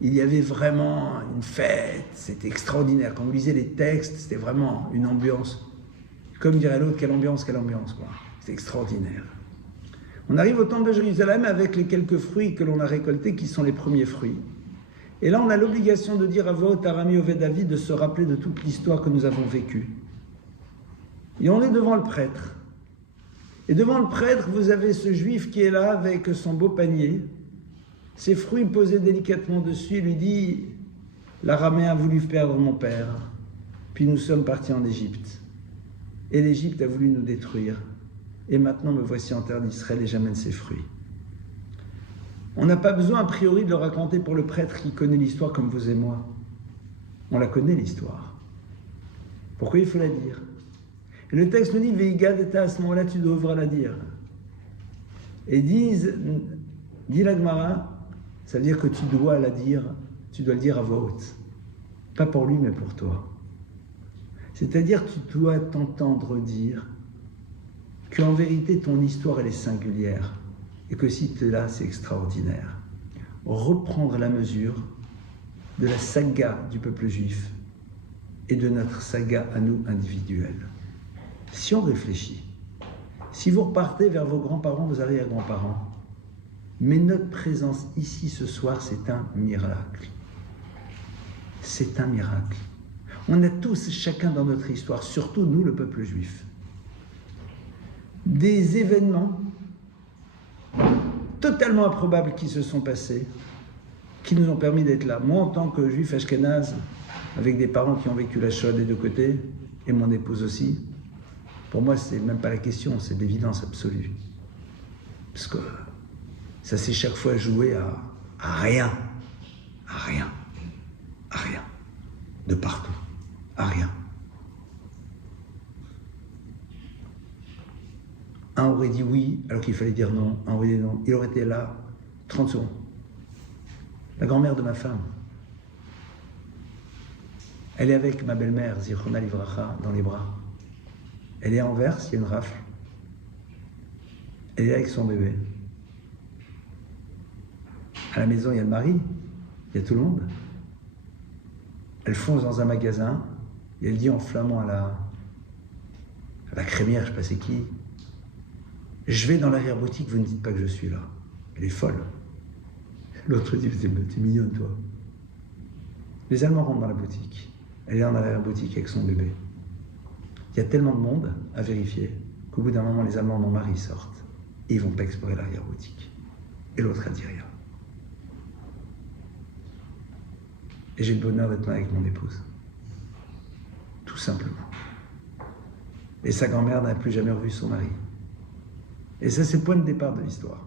Il y avait vraiment une fête, c'était extraordinaire. Quand vous lisez les textes, c'était vraiment une ambiance. Comme dirait l'autre, quelle ambiance, quoi. C'était extraordinaire. On arrive au temple de Jérusalem avec les quelques fruits que l'on a récoltés, qui sont les premiers fruits. Et là, on a l'obligation de dire à Vot Arami Oved David de se rappeler de toute l'histoire que nous avons vécue. Et on est devant le prêtre. Et devant le prêtre, vous avez ce juif qui est là avec son beau panier, ses fruits posés délicatement dessus, il lui dit « L'Araméen a voulu perdre mon père. Puis nous sommes partis en Égypte. Et l'Égypte a voulu nous détruire. Et maintenant me voici en terre d'Israël et j'amène ses fruits. On n'a pas besoin a priori de le raconter pour le prêtre qui connaît l'histoire comme vous et moi. On la connaît l'histoire. Pourquoi il faut la dire? Et le texte nous dit, Veigad et à ce moment-là tu devras la dire. Et dit la Gemara, ça veut dire que tu dois la dire, tu dois le dire à voix haute. Pas pour lui, mais pour toi. C'est-à-dire que tu dois t'entendre dire qu'en vérité, ton histoire, elle est singulière et que si tu es là, c'est extraordinaire. Reprendre la mesure de la saga du peuple juif et de notre saga à nous individuelle. Si on réfléchit, si vous repartez vers vos grands-parents, vos arrière-grands-parents, mais notre présence ici ce soir, c'est un miracle. C'est un miracle. On a tous, chacun dans notre histoire, surtout nous, le peuple juif, des événements totalement improbables qui se sont passés, qui nous ont permis d'être là. Moi, en tant que juif ashkénaze, avec des parents qui ont vécu la Shoah des deux côtés, et mon épouse aussi, pour moi, c'est même pas la question, c'est l'évidence absolue. Parce que ça s'est chaque fois joué à rien, à rien, à rien, de partout, à rien. Un aurait dit oui, alors qu'il fallait dire non. Un aurait dit non. Il aurait été là 30 secondes. La grand-mère de ma femme, elle est avec ma belle-mère, Zichona Livracha, dans les bras. Elle est à Anvers, il y a une rafle. Elle est avec son bébé. À la maison, il y a le mari, il y a tout le monde. Elle fonce dans un magasin et elle dit en flamand à la crémière, je ne sais pas c'est qui, je vais dans l'arrière-boutique, vous ne dites pas que je suis là. Elle est folle. L'autre dit, t'es mignonne, toi. Les Allemands rentrent dans la boutique. Elle est dans l'arrière-boutique avec son bébé. Il y a tellement de monde à vérifier qu'au bout d'un moment, les Allemands en mari sortent et ils ne vont pas explorer l'arrière-boutique. Et l'autre, elle dit rien. Et j'ai le bonheur d'être là avec mon épouse. Tout simplement. Et sa grand-mère n'a plus jamais revu son mari. Et ça, c'est le point de départ de l'histoire.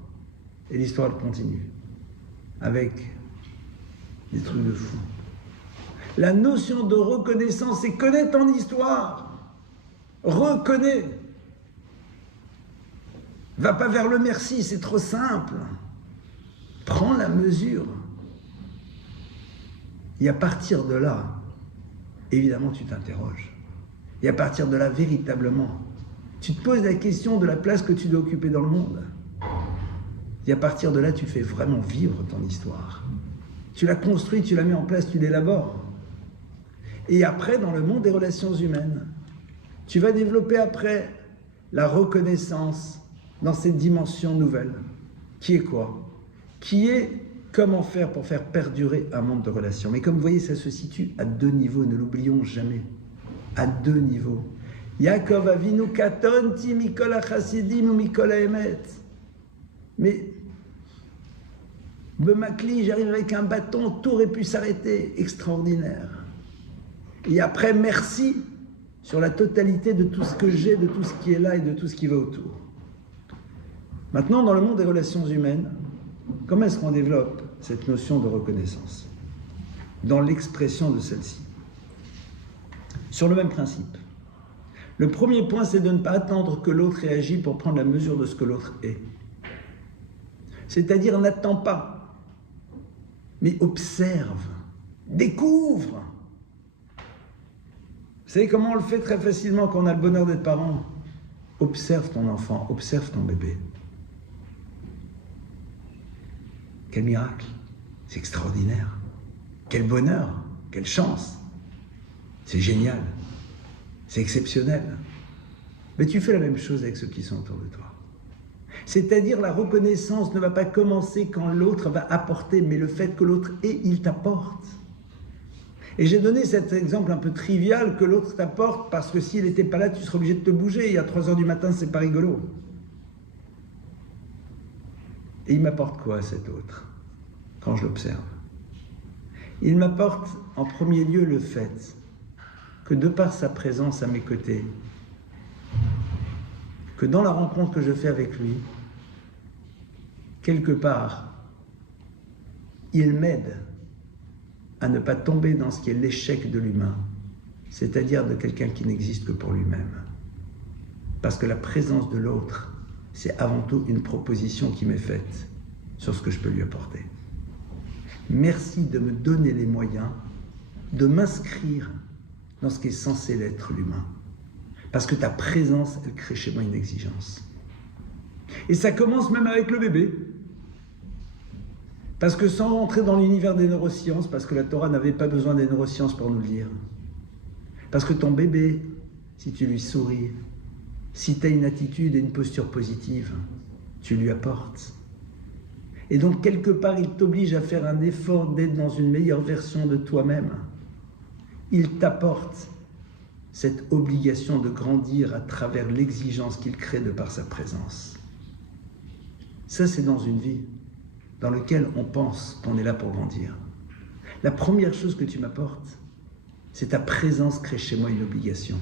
Et l'histoire, elle continue. Avec des trucs de fou. La notion de reconnaissance, c'est connaître ton histoire. Reconnais. Va pas vers le merci, c'est trop simple. Prends la mesure. Et à partir de là, évidemment, tu t'interroges. Et à partir de là, véritablement, tu te poses la question de la place que tu dois occuper dans le monde. Et à partir de là, tu fais vraiment vivre ton histoire. Tu la construis, tu la mets en place, tu l'élabores. Et après, dans le monde des relations humaines, tu vas développer après la reconnaissance dans cette dimension nouvelle. Qui est quoi? Qui est comment faire pour faire perdurer un monde de relations. Mais comme vous voyez, ça se situe à deux niveaux, ne l'oublions jamais. À deux niveaux. Yaakov Avinu katonti mikol hachasidim ou mikol haemet. Mais Bemakli, j'arrive avec un bâton, tout aurait pu s'arrêter. Extraordinaire. Et après, merci sur la totalité de tout ce que j'ai, de tout ce qui est là et de tout ce qui va autour. Maintenant, dans le monde des relations humaines, comment est-ce qu'on développe cette notion de reconnaissance? Dans l'expression de celle-ci. Sur le même principe. Le premier point, c'est de ne pas attendre que l'autre réagisse pour prendre la mesure de ce que l'autre est. C'est-à-dire, n'attends pas, mais observe, découvre. Vous savez comment on le fait très facilement quand on a le bonheur d'être parent? Observe ton enfant, observe ton bébé. Quel miracle, c'est extraordinaire. Quel bonheur, quelle chance. C'est génial, c'est exceptionnel. Mais tu fais la même chose avec ceux qui sont autour de toi. C'est-à-dire la reconnaissance ne va pas commencer quand l'autre va apporter, mais le fait que l'autre est, il t'apporte. Et j'ai donné cet exemple un peu trivial que l'autre t'apporte parce que s'il n'était pas là, tu serais obligé de te bouger. Et à 3 h du matin, c'est pas rigolo. Et il m'apporte quoi cet autre quand je l'observe? Il m'apporte en premier lieu le fait que de par sa présence à mes côtés, que dans la rencontre que je fais avec lui, quelque part, il m'aide à ne pas tomber dans ce qui est l'échec de l'humain, c'est-à-dire de quelqu'un qui n'existe que pour lui-même. Parce que la présence de l'autre, c'est avant tout une proposition qui m'est faite sur ce que je peux lui apporter. Merci de me donner les moyens de m'inscrire dans ce qui est censé l'être l'humain. Parce que ta présence, elle crée chez moi une exigence. Et ça commence même avec le bébé. Parce que sans rentrer dans l'univers des neurosciences, parce que la Torah n'avait pas besoin des neurosciences pour nous le dire, parce que ton bébé, si tu lui souris, si tu as une attitude et une posture positive, tu lui apportes. Et donc, quelque part, il t'oblige à faire un effort d'être dans une meilleure version de toi-même. Il t'apporte cette obligation de grandir à travers l'exigence qu'il crée de par sa présence. Ça, c'est dans une vie dans laquelle on pense qu'on est là pour grandir. La première chose que tu m'apportes, c'est ta présence crée chez moi une obligation.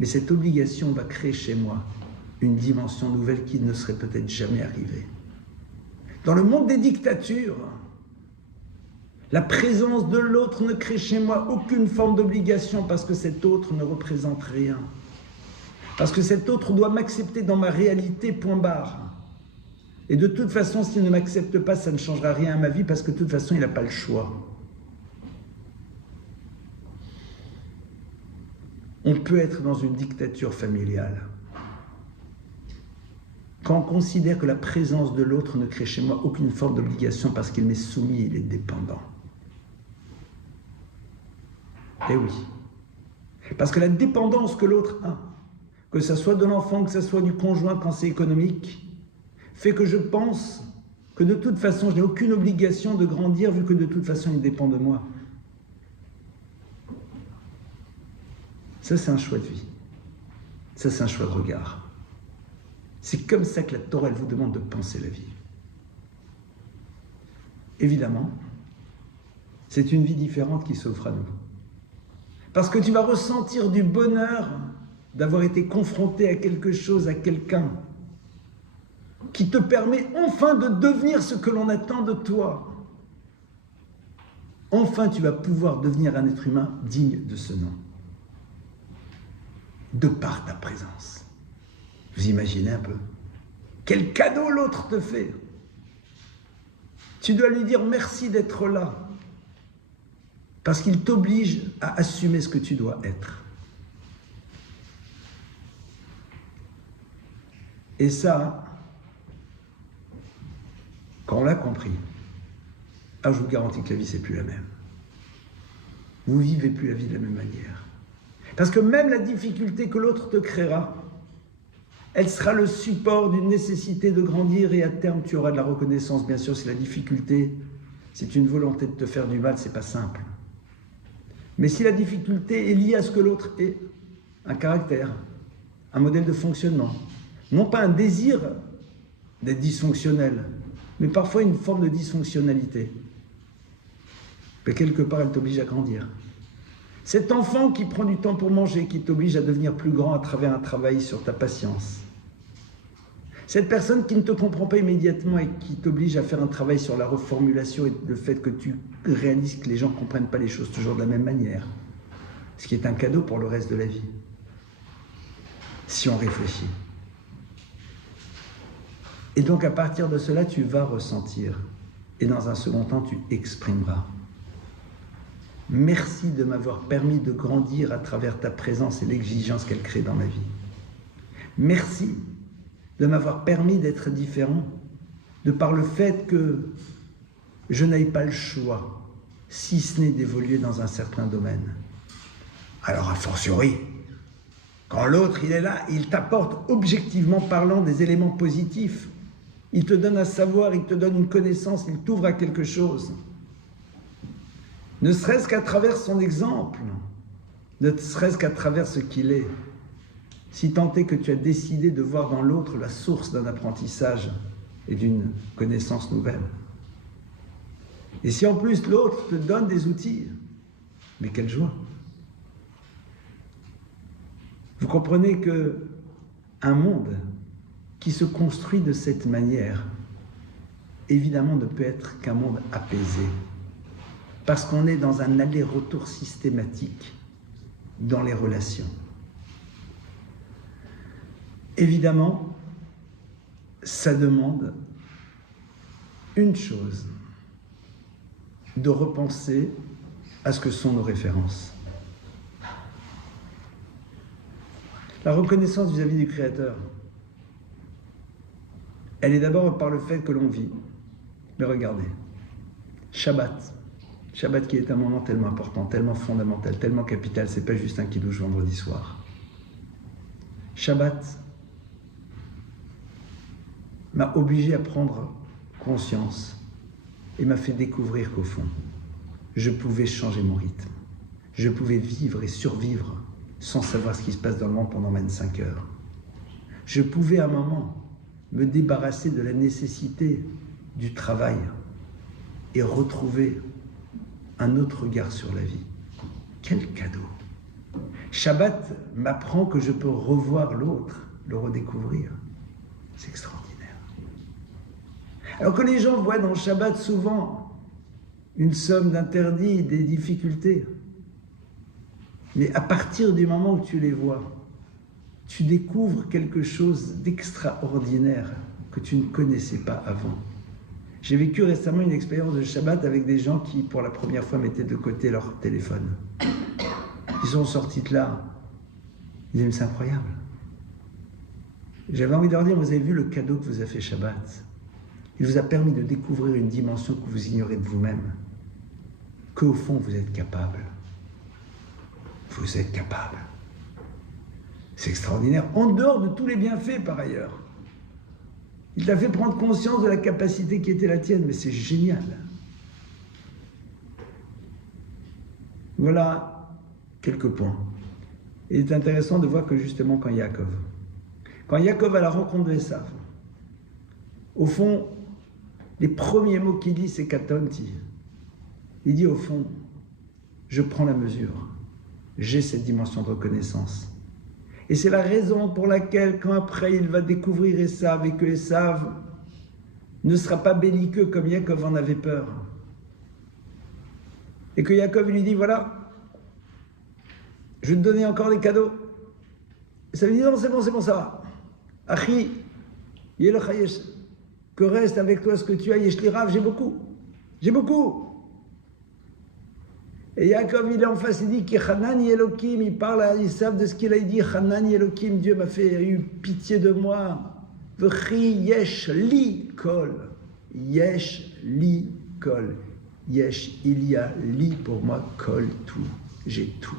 Mais cette obligation va créer chez moi une dimension nouvelle qui ne serait peut-être jamais arrivée. Dans le monde des dictatures, la présence de l'autre ne crée chez moi aucune forme d'obligation parce que cet autre ne représente rien. Parce que cet autre doit m'accepter dans ma réalité, point barre. Et de toute façon, s'il ne m'accepte pas, ça ne changera rien à ma vie parce que de toute façon, il n'a pas le choix. On peut être dans une dictature familiale. Quand on considère que la présence de l'autre ne crée chez moi aucune forme d'obligation parce qu'il m'est soumis, il est dépendant. Eh oui. Parce que la dépendance que l'autre a, que ce soit de l'enfant, que ce soit du conjoint quand c'est économique, fait que je pense que de toute façon, je n'ai aucune obligation de grandir vu que de toute façon, il dépend de moi. Ça, c'est un choix de vie. Ça, c'est un choix de regard. C'est comme ça que la Torah, elle vous demande de penser la vie. Évidemment, c'est une vie différente qui s'offre à nous. Parce que tu vas ressentir du bonheur d'avoir été confronté à quelque chose, à quelqu'un qui te permet enfin de devenir ce que l'on attend de toi. Enfin, tu vas pouvoir devenir un être humain digne de ce nom. De par ta présence. Vous imaginez un peu? Quel cadeau l'autre te fait. Tu dois lui dire merci d'être là. Parce qu'il t'oblige à assumer ce que tu dois être. Et ça, quand on l'a compris, alors je vous garantis que la vie, c'est plus la même. Vous ne vivez plus la vie de la même manière. Parce que même la difficulté que l'autre te créera, elle sera le support d'une nécessité de grandir et à terme, tu auras de la reconnaissance. Bien sûr, si la difficulté, c'est une volonté de te faire du mal, c'est pas simple. Mais si la difficulté est liée à ce que l'autre est, un caractère, un modèle de fonctionnement, non pas un désir d'être dysfonctionnel, mais parfois une forme de dysfonctionnalité, mais quelque part, elle t'oblige à grandir. Cet enfant qui prend du temps pour manger, qui t'oblige à devenir plus grand à travers un travail sur ta patience. Cette personne qui ne te comprend pas immédiatement et qui t'oblige à faire un travail sur la reformulation et le fait que tu réalises que les gens ne comprennent pas les choses toujours de la même manière. Ce qui est un cadeau pour le reste de la vie. Si on réfléchit. Et donc à partir de cela, tu vas ressentir. Et dans un second temps, tu exprimeras. Merci de m'avoir permis de grandir à travers ta présence et l'exigence qu'elle crée dans ma vie. Merci de m'avoir permis d'être différent, de par le fait que je n'aie pas le choix, si ce n'est d'évoluer dans un certain domaine. Alors, a fortiori, quand l'autre, il est là, il t'apporte objectivement parlant des éléments positifs. Il te donne un savoir, il te donne une connaissance, il t'ouvre à quelque chose. Ne serait-ce qu'à travers son exemple, ne serait-ce qu'à travers ce qu'il est. Si tant est que tu as décidé de voir dans l'autre la source d'un apprentissage et d'une connaissance nouvelle. Et si en plus l'autre te donne des outils, mais quelle joie! comprenez que un monde qui se construit de cette manière, évidemment, ne peut être qu'un monde apaisé, parce qu'on est dans un aller-retour systématique dans les relations. Évidemment, ça demande une chose, de repenser à ce que sont nos références. La reconnaissance vis-à-vis du Créateur, elle est d'abord par le fait que l'on vit. Mais regardez, Shabbat qui est un moment tellement important, tellement fondamental, tellement capital, c'est pas juste un kidouche vendredi soir. Shabbat m'a obligé à prendre conscience et m'a fait découvrir qu'au fond, je pouvais changer mon rythme. Je pouvais vivre et survivre sans savoir ce qui se passe dans le monde pendant 25 heures. Je pouvais à un moment me débarrasser de la nécessité du travail et retrouver un autre regard sur la vie. Quel cadeau! Shabbat m'apprend que je peux revoir l'autre, le redécouvrir. C'est extraordinaire. Alors que les gens voient dans le Shabbat souvent une somme d'interdits, des difficultés. Mais à partir du moment où tu les vois, tu découvres quelque chose d'extraordinaire que tu ne connaissais pas avant. J'ai vécu récemment une expérience de Shabbat avec des gens qui, pour la première fois, mettaient de côté leur téléphone. Ils sont sortis de là. Ils disaient, mais c'est incroyable. J'avais envie de leur dire, vous avez vu le cadeau que vous a fait Shabbat. Il vous a permis de découvrir une dimension que vous ignorez de vous-même. Qu'au fond, vous êtes capable. Vous êtes capable. C'est extraordinaire. En dehors de tous les bienfaits, par ailleurs. Il t'a fait prendre conscience de la capacité qui était la tienne, mais c'est génial. Voilà quelques points. Il est intéressant de voir que justement quand Yaakov a la rencontre de Esav, au fond, les premiers mots qu'il dit, c'est Katonti. Il dit au fond, je prends la mesure, j'ai cette dimension de reconnaissance. Et c'est la raison pour laquelle, quand après il va découvrir Esav et que Esav ne sera pas belliqueux comme Yaakov en avait peur. Et que Yaakov lui dit, voilà, je vais te donner encore des cadeaux. Et ça lui dit, non, c'est bon, ça va. Achi, que reste avec toi ce que tu as, Yeshlirav, j'ai beaucoup. Et Yaakov, il est en face, il dit que Hanani Elokim, il parle à Esav de ce qu'il a dit, Hanani Elokim, Dieu m'a eu pitié de moi. V'chi yesh li kol. Yesh li kol. Yesh, il y a li pour moi, kol, tout. J'ai tout.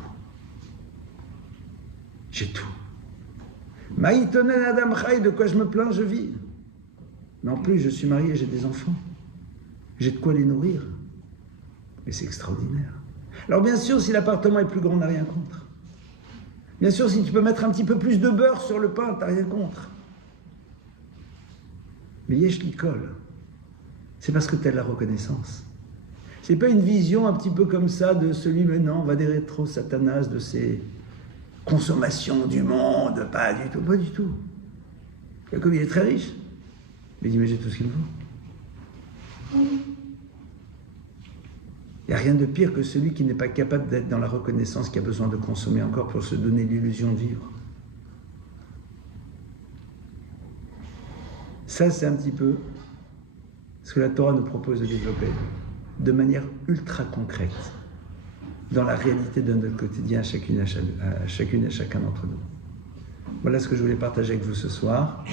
Maïtonen Adam Chai, de quoi je me plains, je vis. Mais en plus, je suis marié, j'ai des enfants. J'ai de quoi les nourrir. Mais c'est extraordinaire. Alors bien sûr, si l'appartement est plus grand, on n'a rien contre. Bien sûr, si tu peux mettre un petit peu plus de beurre sur le pain, tu n'as rien contre. Mais yesh l'ikol, c'est parce que tu as de la reconnaissance. C'est pas une vision un petit peu comme ça de celui, mais non, on va des rétro-satanas de ces consommations du monde, pas du tout. Comme il est très riche, mais il dit, mais j'ai tout ce qu'il faut. Il n'y a rien de pire que celui qui n'est pas capable d'être dans la reconnaissance, qui a besoin de consommer encore pour se donner l'illusion de vivre. Ça, c'est un petit peu ce que la Torah nous propose de développer de manière ultra concrète dans la réalité de notre quotidien à chacune et chacun d'entre nous. Voilà ce que je voulais partager avec vous ce soir.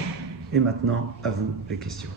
Et maintenant, à vous les questions.